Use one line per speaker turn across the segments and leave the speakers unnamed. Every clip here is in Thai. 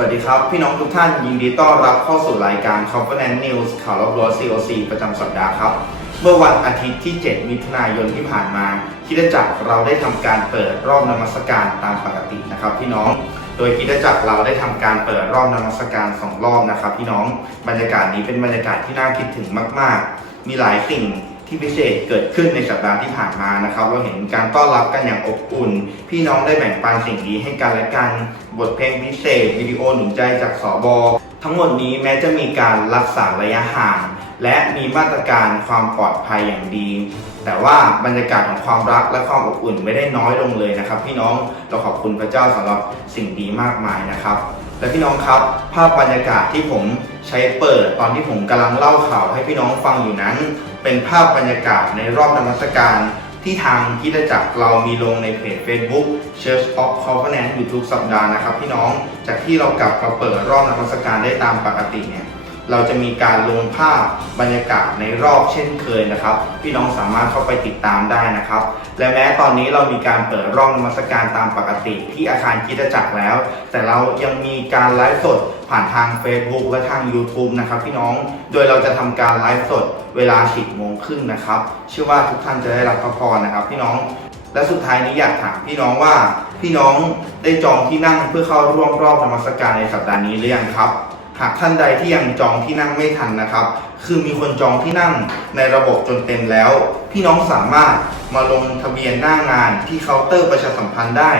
วัสดีครับ พี่น้องทุกท่านยินดีต้อนรับเข้าสู่รายการ Covenant News ข่าวรอบรั้ว COC ประจำสัปดาห์ครับ เมื่อวันอาทิตย์ที่ 7 มิถุนายนที่ผ่านมาคิดจักรเราได้ทำการเปิดรอบนมัสการตามปกตินะครับ พี่น้อง โดยคิดจักรเราได้ทำการเปิดรอบนมัสการสองรอบนะครับ พี่น้องบรรยากาศนี้เป็นบรรยากาศที่น่าคิดถึงมาก ๆ มีหลายสิ่ง ที่พิเศษเกิดขึ้นในสัปดาห์ที่ผ่านมานะครับ เราเห็นการต้อนรับกันอย่างอบอุ่น พี่น้องได้แบ่งปันสิ่งดีให้กันและกันบทเพลงพิเศษ วิดีโอหนุนใจจากสอบอทั้งหมดนี้แม้จะมีการรักษาระยะห่าง และมีมาตรการความปลอดภัยอย่างดี แต่ว่าบรรยากาศของความรักและความอบอุ่นไม่ได้น้อยลงเลยนะครับ พี่น้องเราขอบคุณพระเจ้าสำหรับสิ่งดีมากมายนะครับและพี่น้องครับ ภาพบรรยากาศที่ผมใช้เปิดตอนที่ผมกำลังเล่าข่าวให้พี่น้องฟังอยู่นั้น เป็นภาพบรรยากาศในรอบนมัสการที่ทางกิจจักรเรามีลงในเพจ Facebook Church of Covenant อยู่ทุกสัปดาห์นะครับพี่น้อง จากที่เรากลับมาเปิดรอบนมัสการได้ตามปกติเนี่ย เราจะมีการลงภาพบรรยากาศในรอบเช่นเคยนะครับ พี่น้องสามารถเข้าไปติดตามได้นะครับ และแม้ตอนนี้เรามีการเปิดรอบนมัสการตามปกติที่อาคารคริดจักรแล้ว แต่เรายังมีการไลฟ์สดผ่านทาง Facebook และทาง YouTube นะครับพี่น้อง โดยเราจะทำการไลฟ์สดเวลา 10โมงครึ่งนะครับ เชื่อว่าทุกท่านจะได้รับพระพรนะครับ พี่น้อง และสุดท้ายนี้อยากถามพี่น้องว่า พี่น้องได้จองที่นั่งเพื่อเข้าร่วมรอบนมัสการในสัปดาห์นี้หรือยังครับ หากท่านใดที่ยังจองที่นั่งไม่ทันนะครับ คือมีคนจองที่นั่งในระบบจนเต็มแล้ว พี่น้องสามารถมาลงทะเบียนหน้างานที่เคาน์เตอร์ประชาสัมพันธ์ได้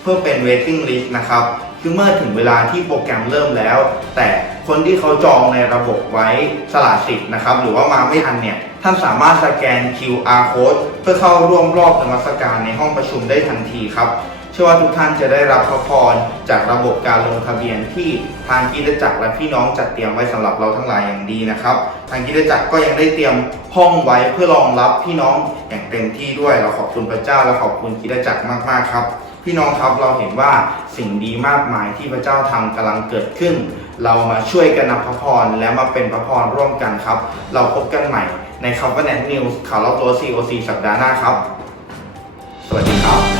เพื่อเป็น waiting list นะครับ คือเมื่อถึงเวลาที่โปรแกรมเริ่มแล้ว แต่คนที่เขาจองในระบบไว้สละสิทธิ์นะครับ หรือว่ามาไม่ทันเนี่ย ท่านสามารถสแกน QR code เพื่อเข้าร่วมรอบนมัสการในห้องประชุมได้ทันทีครับ เชื่อว่าทุกท่านจะได้รับพระพรจากระบบการลงทะเบียนที่ทางกิจจักรและพี่น้องจัดเตรียมไว้สำหรับเราทั้งหลายอย่างดีนะครับ ทางกิจจักรก็ยังได้เตรียมห้องไว้เพื่อรองรับพี่น้องอย่างเต็มที่ด้วยเราขอบคุณพระเจ้าและขอบคุณกิจจักรมากๆครับ พี่น้องครับเราเห็นว่าสิ่งดีมากมายที่พระเจ้าทำกำลังเกิดขึ้น เรามาช่วยกันนำพระพรและมาเป็นพระพรร่วมกันครับ เราพบกันใหม่ใน Covenant News ข่าวรอบตัว COC สัปดาห์หน้าครับ สวัสดีครับ